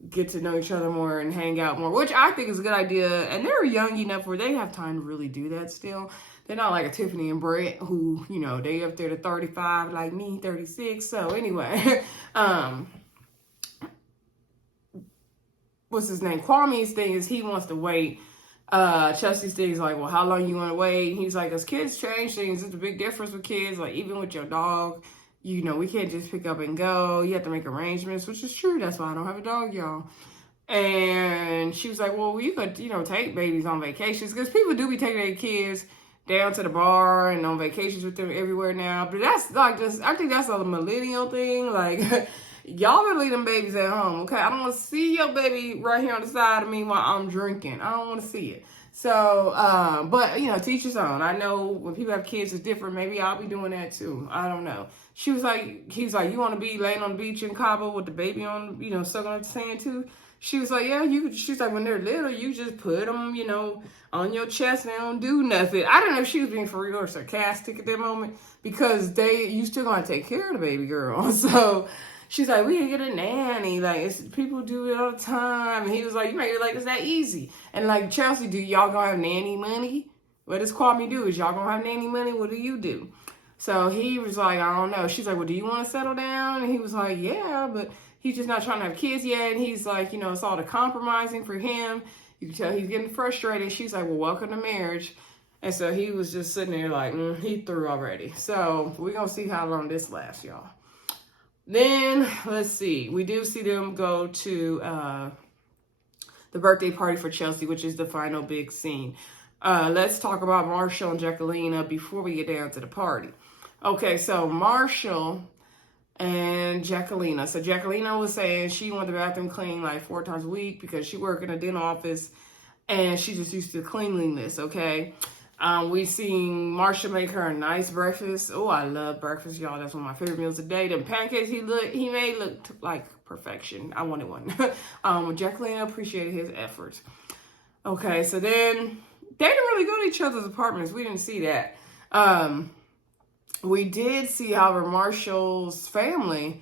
get to know each other more and hang out more, which I think is a good idea. And they're young enough where they have time to really do that still. They're not like a Tiffany and Brett who, you know, they up there to 35 like me, 36. So anyway, what's his name? Kwame's thing is he wants to wait. Chelsea's thing is like, well, how long you want to wait? He's like, as kids change things, it's a big difference with kids. Like even with your dog, you know, we can't just pick up and go. You have to make arrangements, which is true. That's why I don't have a dog, y'all. And she was like, well, you could, you know, take babies on vacations because people do be taking their kids down to the bar and on vacations with them everywhere now. But that's like just, I think that's a millennial thing. Like, y'all better leave them babies at home, okay? I don't want to see your baby right here on the side of me while I'm drinking. I don't want to see it. So, but, you know, teach his own. I know when people have kids, it's different. Maybe I'll be doing that too. I don't know. He was like, you want to be laying on the beach in Cabo with the baby on, you know, sucking on the sand too? She was like, yeah, she's like, when they're little, you just put them, you know, on your chest and they don't do nothing. I don't know if she was being for real or sarcastic at that moment because you still gonna take care of the baby girl. So she's like, we can get a nanny. Like, people do it all the time. And he was like, you might be like, it's that easy. And like, Chelsea, do y'all gonna have nanny money? What does Kwame do? Is y'all gonna have nanny money? What do you do? So he was like, I don't know. She's like, well, do you want to settle down? And he was like, yeah, but he's just not trying to have kids yet. And he's like, you know, it's all the compromising for him. You can tell he's getting frustrated. She's like, well, welcome to marriage. And so he was just sitting there like, he threw already. So we're going to see how long this lasts, y'all. Then, let's see. We do see them go to the birthday party for Chelsea, which is the final big scene. Let's talk about Marshall and Jacqueline before we get down to the party. Okay, so Marshall and Jacqueline. So Jacqueline was saying she wanted the bathroom clean like 4 times a week because she worked in a dental office and she just used to cleanliness, okay? We seen Marshall make her a nice breakfast. Oh, I love breakfast, y'all. That's one of my favorite meals of the day. The pancakes he made looked like perfection. I wanted one. Jacqueline appreciated his efforts. Okay, so then they didn't really go to each other's apartments. We didn't see that. We did see, however, Marshall's family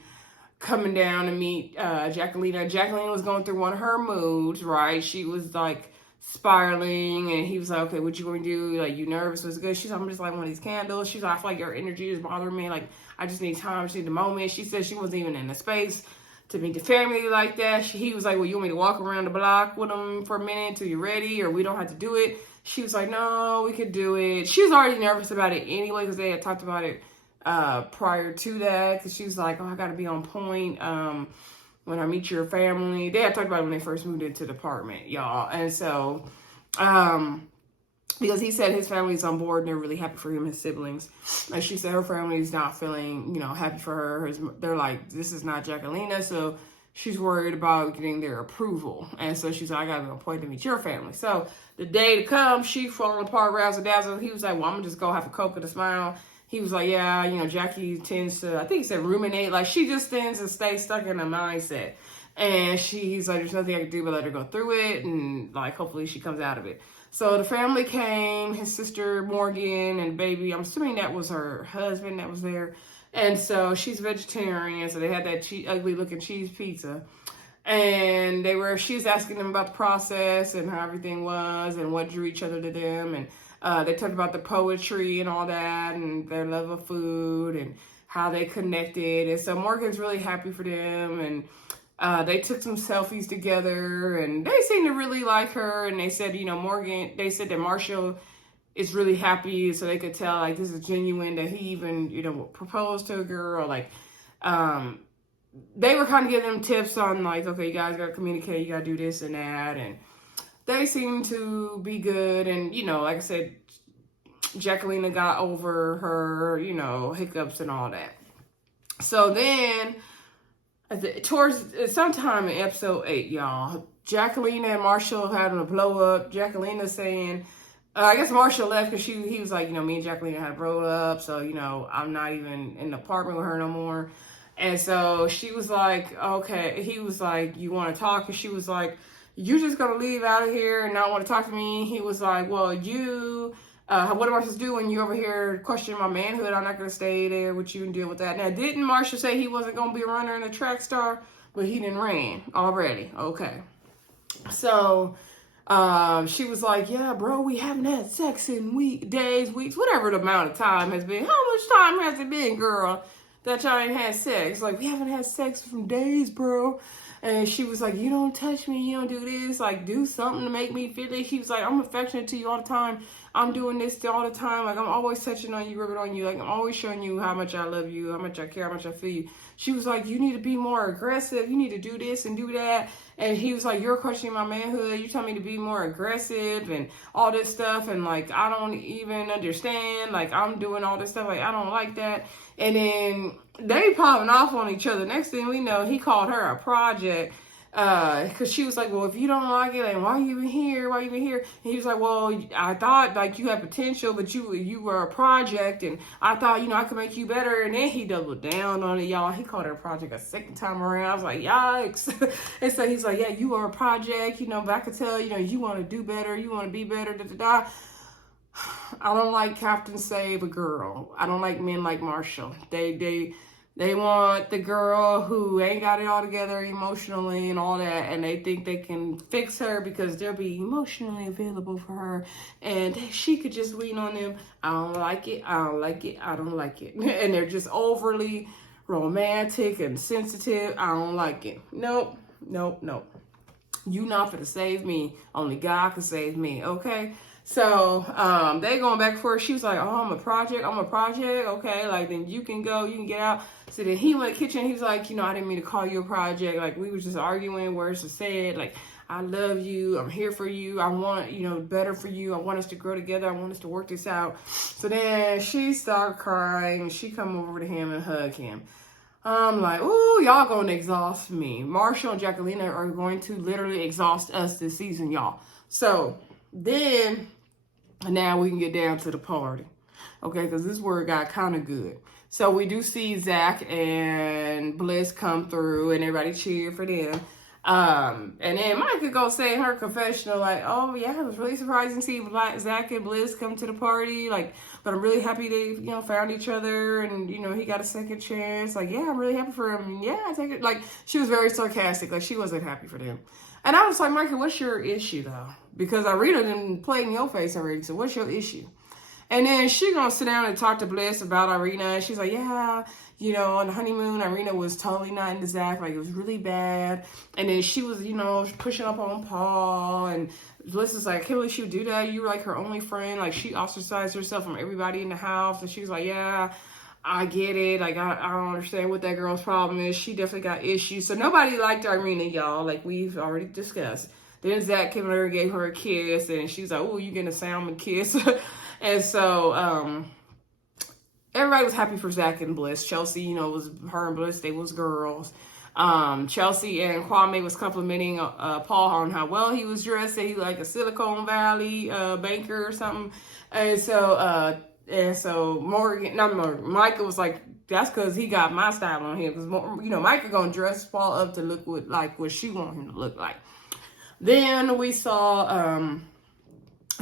coming down to meet Jacqueline. Jacqueline was going through one of her moods, right? She was like spiraling, and he was like, okay, what you going to do? Like, you nervous? Was it good? She's like, I'm just like one of these candles. She's like, I feel like your energy is bothering me. Like, I just need time. I just need the moment. She said she wasn't even in the space to meet the family like that. He was like, well, you want me to walk around the block with them for a minute till you're ready, or we don't have to do it? She was like, no, we could do it. She was already nervous about it anyway because they had talked about it prior to that. Because she was like, oh, I got to be on point when I meet your family. They had talked about it when they first moved into the apartment, y'all. And so, because he said his family's on board and they're really happy for him, his siblings. And she said her family's not feeling, happy for her. They're like, this is not Jacqueline. So she's worried about getting their approval. And so she's like, I gotta be on point to meet your family. So the day to come, she falling apart, razzle dazzle. He was like, well, I'm gonna just go have a Coke and a smile. He was like, yeah, Jackie tends to, I think he said ruminate. Like, she just tends to stay stuck in a mindset. And he's like, there's nothing I can do but let her go through it. And like, hopefully she comes out of it. So the family came, his sister Morgan and baby. I'm assuming that was her husband that was there. And so she's vegetarian. So they had that ugly looking cheese pizza. And she was asking them about the process and how everything was and what drew each other to them. And they talked about the poetry and all that and their love of food and how they connected. And so Morgan's really happy for them. And they took some selfies together and they seemed to really like her. And they said, they said that Marshall is really happy. So they could tell, like, this is genuine that he even, proposed to a girl. Like, they were kind of giving them tips on, like, okay, you guys got to communicate. You got to do this and that. And they seemed to be good. And, like I said, Jacqueline got over her, hiccups and all that. So then, towards sometime in episode 8, y'all, Jacqueline and Marshall having a blow up. Jacqueline saying, I guess Marshall left because he was like, me and Jacqueline had a blow up, so I'm not even in the apartment with her no more. And so she was like, okay. He was like, you want to talk? And she was like, you just gonna leave out of here and not want to talk to me? He was like, well, what am I supposed to do when you over here questioning my manhood? I'm not going to stay there with you and deal with that. Now, didn't Marshall say he wasn't going to be a runner and a track star? But he didn't run already. Okay. So she was like, yeah, bro, we haven't had sex in days, weeks, whatever the amount of time has been. How much time has it been, girl, that y'all ain't had sex? Like, we haven't had sex from days, bro. And she was like, you don't touch me, you don't do this, like, do something to make me feel it. She was like, I'm affectionate to you all the time. I'm doing this all the time. Like, I'm always touching on you, rubbing on you. Like, I'm always showing you how much I love you, how much I care, how much I feel you. She was like, you need to be more aggressive. You need to do this and do that. And he was like, you're questioning my manhood. You tell me to be more aggressive and all this stuff. And, like, I don't even understand. Like, I'm doing all this stuff. Like, I don't like that. And then they popping off on each other. Next thing we know, he called her a project. Because she was like, well, if you don't like it, like, why are you even here? Why are you even here? And he was like, well, I thought, like, you had potential, but you were a project, and I thought, I could make you better. And then he doubled down on it, y'all. He called her a project a second time around. I was like, yikes. And so he's like, yeah, you are a project, but I could tell, you want to do better, you want to be better, da-da-da. I don't like Captain Save a girl. I don't like men like Marshall. They want the girl who ain't got it all together emotionally and all that, and they think they can fix her because they'll be emotionally available for her, and she could just lean on them. I don't like it. I don't like it. I don't like it. And they're just overly romantic and sensitive. I don't like it. Nope. You not gonna save me. Only God can save me. Okay. So they going back for her. She was like, oh, I'm a project. Okay, like, then you can go, you can get out. So then he went to the kitchen. He was like, I didn't mean to call you a project. Like, we were just arguing, words were said. Like, I love you. I'm here for you. I want, better for you. I want us to grow together. I want us to work this out. So then she started crying. She come over to him and hug him. I'm like, ooh, y'all gonna exhaust me. Marshall and Jacqueline are going to literally exhaust us this season, y'all. So then, now we can get down to the party. Okay, because this word got kind of good. So we do see Zach and Bliss come through and everybody cheer for them. And then Micah go say in her confessional, like, oh yeah, it was really surprising to see Zach and Bliss come to the party. Like, but I'm really happy they, found each other and, he got a second chance. Like, yeah, I'm really happy for him. Yeah, I take it. Like, she was very sarcastic. Like, she wasn't happy for them. And I was like, Micah, what's your issue though? Because Irina didn't play in your face already. So what's your issue? And then she gonna sit down and talk to Bliss about Irina. And she's like, yeah, on the honeymoon, Irina was totally not into Zach. Like, it was really bad. And then she was, pushing up on Paul. And Bliss is like, I can't believe she would do that. You were like her only friend. Like, she ostracized herself from everybody in the house. And she was like, yeah, I get it. Like, I don't understand what that girl's problem is. She definitely got issues. So nobody liked Irina, y'all. Like, we've already discussed. Then Zach came over and gave her a kiss. And she's like, oh, you getting a salmon kiss. And so everybody was happy for Zach and Bliss. Chelsea, was her and Bliss, they was girls. Chelsea and Kwame was complimenting Paul on how well he was dressed. He like a Silicon Valley banker or something. And so Micah was like, that's because he got my style on him. Because Micah gonna dress Paul up to look what she want him to look like. Then we saw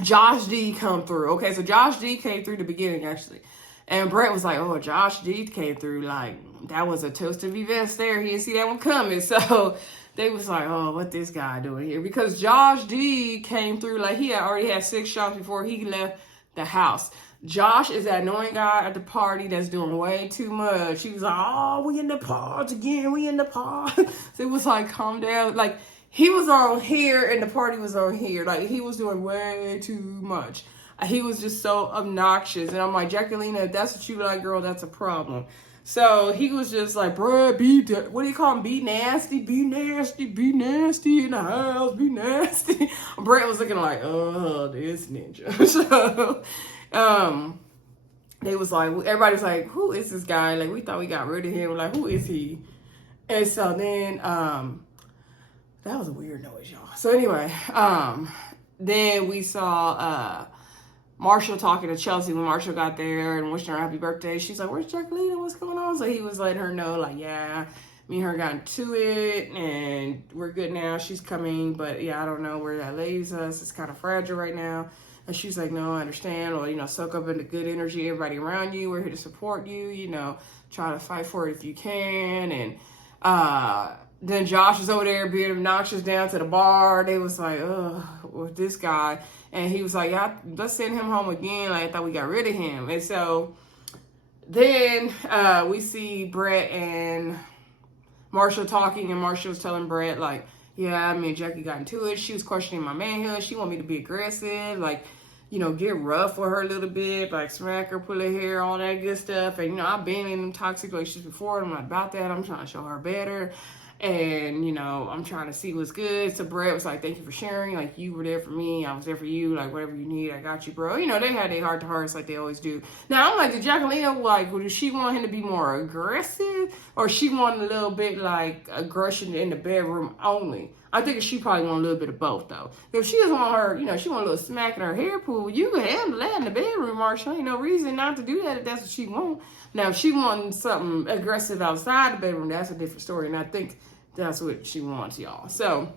Josh D come through. Okay, so Josh D came through the beginning, actually. And Brett was like, oh, Josh D came through. Like, that was a toast of events there. He didn't see that one coming. So they was like, oh, what this guy doing here? Because Josh D came through, like, he had already had 6 shots before he left the house. Josh is that annoying guy at the party that's doing way too much. He was like, oh, we in the pods again. We in the pods. So it was like, calm down. Like, he was on here and the party was on here. Like, he was doing way too much. He was just so obnoxious. And I'm like, Jacqueline, if that's what you like, girl, that's a problem. So he was just like, bruh, what do you call him? Be nasty in the house, be nasty. Brett was looking like, oh, this ninja. So, they was like, everybody was like, who is this guy? Like, we thought we got rid of him. We're like, who is he? And so then, that was a weird noise, y'all. So anyway, then we saw Marshall talking to Chelsea when Marshall got there and wishing her happy birthday. She's like, where's Jacqueline? What's going on? So he was letting her know, like, yeah, me and her got into it and we're good now. She's coming, but yeah, I don't know where that leaves us. It's kind of fragile right now. And she's like, no, I understand. Or, you know, soak up into good energy, everybody around you. We're here to support you, you know, try to fight for it if you can. And then Josh is over there being obnoxious down to the bar. They was like, ugh, with this guy. And he was like, yeah, let's send him home again. Like, I thought we got rid of him. And so then we see Brett and Marshall talking, and Marshall was telling Brett, like, yeah, me and Jackie got into it. She was questioning my manhood. She wanted me to be aggressive, like, you know, get rough with her a little bit, like smack her, pull her hair, all that good stuff. And, you know, I've been in them toxic relationships before. I'm not about that. I'm trying to show her better. And, you know, I'm trying to see what's good. So Brett was like, thank you for sharing. Like, you were there for me. I was there for you. Like, whatever you need, I got you, bro. You know, they had their heart to hearts like they always do. Now, I'm like, did Jacqueline, like, does she want him to be more aggressive? Or she wanted a little bit, like, aggression in the bedroom only? I think she probably want a little bit of both, though. If she doesn't want her, you know, she want a little smack in her hair pool, you can handle that in the bedroom, Marshall. Ain't no reason not to do that if that's what she wants. Now, if she wants something aggressive outside the bedroom, that's a different story. And I think that's what she wants, y'all. So,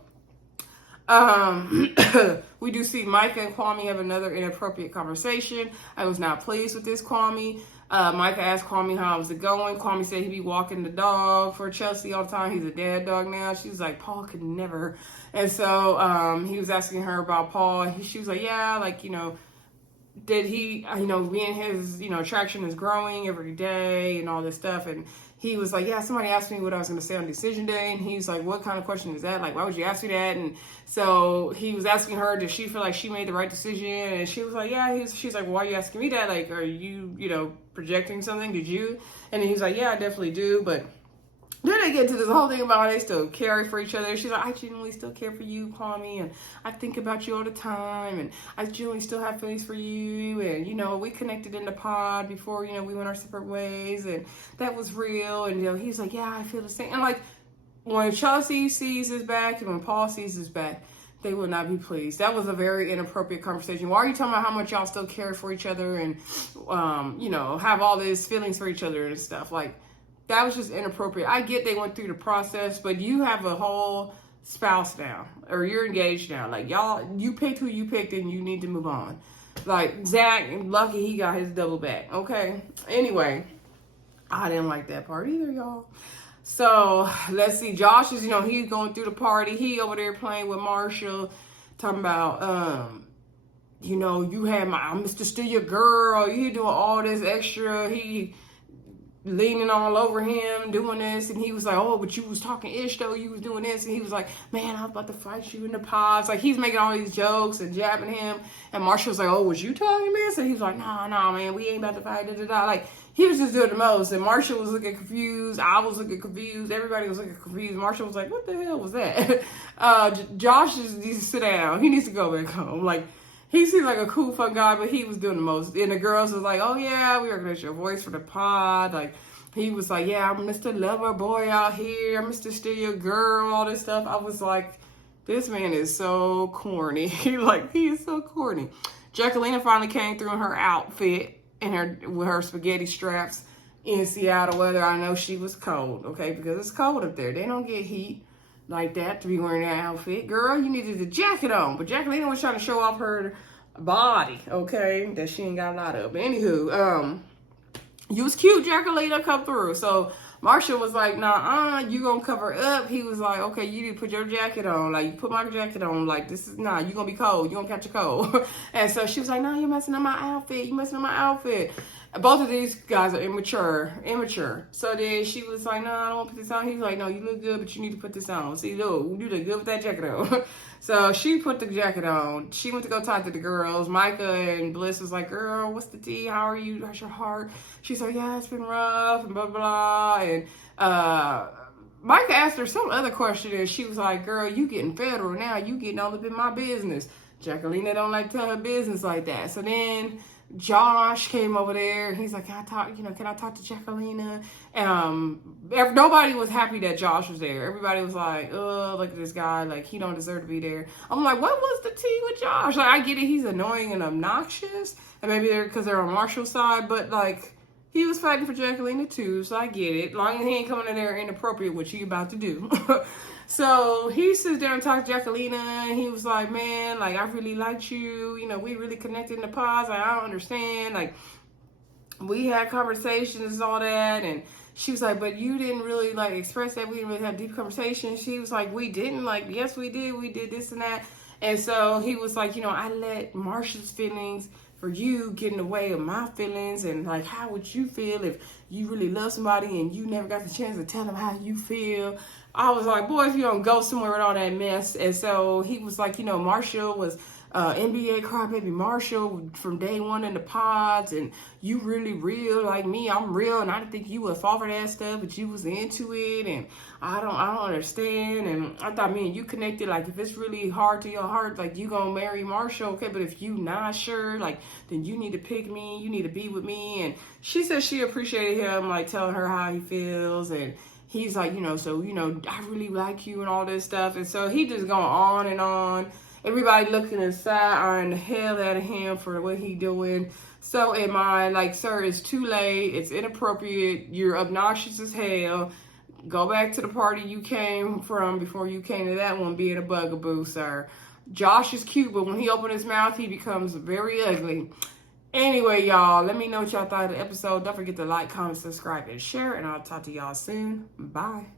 we do see Micah and Kwame have another inappropriate conversation. I was not pleased with this, Kwame. Micah asked Kwame how was it going. Kwame said he'd be walking the dog for Chelsea all the time. He's a dad dog now. She was like, Paul could never. And so he was asking her about Paul. She was like, yeah, like, you know, did he, you know, me and his, you know, attraction is growing every day and all this stuff. And he was like, yeah, somebody asked me what I was going to say on decision day. And he's like, what kind of question is that? Like, why would you ask me that? And so he was asking her, did she feel like she made the right decision? And she was like, yeah. She's like, why are you asking me that? Like, are you, you know, projecting something? Did you? And then he's like, yeah, I definitely do. But then they get to this whole thing about how they still care for each other. She's like, I genuinely still care for you, Kwame, and I think about you all the time, and I genuinely still have feelings for you, and, you know, we connected in the pod before, you know, we went our separate ways, and that was real, and, you know, he's like, yeah, I feel the same. And, like, when Chelsea sees his back and when Paul sees his back, they will not be pleased. That was a very inappropriate conversation. Why are you talking about how much y'all still care for each other and, you know, have all these feelings for each other and stuff? Like, that was just inappropriate. I get they went through the process, but you have a whole spouse now, or you're engaged now. Like, y'all, you picked who you picked, and you need to move on. Like, Zach, lucky he got his double back. Okay. Anyway, I didn't like that part either, y'all. So let's see. Josh is, you know, he's going through the party. He over there playing with Marshall, talking about, you know, you had I'm Mr. Still Your Girl. You doing all this extra. He leaning all over him, doing this, and he was like, oh, but you was talking ish though, you was doing this, and he was like, man, I was about to fight you in the pods. Like, he's making all these jokes and jabbing him, and Marshall was like, oh, was you talking this? And he was like, nah, man, we ain't about to fight, da-da-da. Like, he was just doing the most, and Marshall was looking confused, I was looking confused, everybody was looking confused. Marshall was like, what the hell was that? Josh just needs to sit down, he needs to go back home. Like, he seemed like a cool, fun guy, but he was doing the most. And the girls was like, oh, yeah, we recognize your voice for the pod. Like, he was like, yeah, I'm Mr. Lover Boy out here. I'm Mr. Still Your Girl, all this stuff. I was like, this man is so corny. He is so corny. Jacqueline finally came through in her outfit and with her spaghetti straps in Seattle weather. I know she was cold, okay, because it's cold up there. They don't get heat like that to be wearing that outfit. Girl, you needed a jacket on. But Jacqueline was trying to show off her body, okay, that she ain't got a lot of. But anywho, you was cute, Jacqueline, come through. So Marshall was like, nah, you gonna cover up. He was like, okay, you need to put your jacket on. Like, you put my jacket on. Like, this is, nah, you gonna be cold. You gonna catch a cold. And so she was like, nah, you're messing up my outfit. You messing up my outfit. Both of these guys are immature. So then she was like, no, I don't want to put this on. He was like, no, you look good, but you need to put this on. See, look, you look good with that jacket on. So she put the jacket on. She went to go talk to the girls. Micah and Bliss was like, girl, what's the tea? How are you? How's your heart? She's like, yeah, it's been rough and blah, blah, blah. And Micah asked her some other question, and she was like, girl, you getting federal now. You getting all up in my business. Jacqueline don't like to tell her business like that. So then Josh came over there. He's like, can I talk to Jacqueline? Nobody was happy that Josh was there. Everybody was like, oh, look at this guy. Like, he don't deserve to be there. I'm like, what was the tea with Josh? Like, I get it. He's annoying and obnoxious. And maybe because they're on Marshall's side. But, like, he was fighting for Jacqueline too. So I get it. Long as he ain't coming in there inappropriate, which he about to do. So he sits down and talks to Jacqueline, and he was like, man, like, I really liked you. You know, we really connected in the pause. Like, I don't understand. Like, we had conversations and all that. And she was like, but you didn't really, like, express that. We didn't really have deep conversations. She was like, we didn't. Like, yes, we did. We did this and that. And so he was like, you know, I let Marsha's feelings for you get in the way of my feelings. And, like, how would you feel if you really love somebody and you never got the chance to tell them how you feel? I was like, boy, if you don't go somewhere with all that mess. And so he was like, you know, Marshall was NBA crybaby Marshall from day one in the pods, and you really real like me. I'm real, and I didn't think you would fall for that stuff, but you was into it, and I don't understand. And I thought me and you connected. Like, if it's really hard to your heart, like, you gonna marry Marshall, okay? But if you not sure, like, then you need to pick me. You need to be with me. And she said she appreciated him, like, telling her how he feels. And he's like, you know, so, you know, I really like you and all this stuff. And so he just going on and on. Everybody looking inside the hell out of him for what he doing. So am I. Like, sir, it's too late. It's inappropriate. You're obnoxious as hell. Go back to the party you came from before you came to that one being a bugaboo, sir. Josh is cute, but when he opens his mouth, he becomes very ugly. Anyway, y'all, let me know what y'all thought of the episode. Don't forget to like, comment, subscribe, and share, and I'll talk to y'all soon. Bye.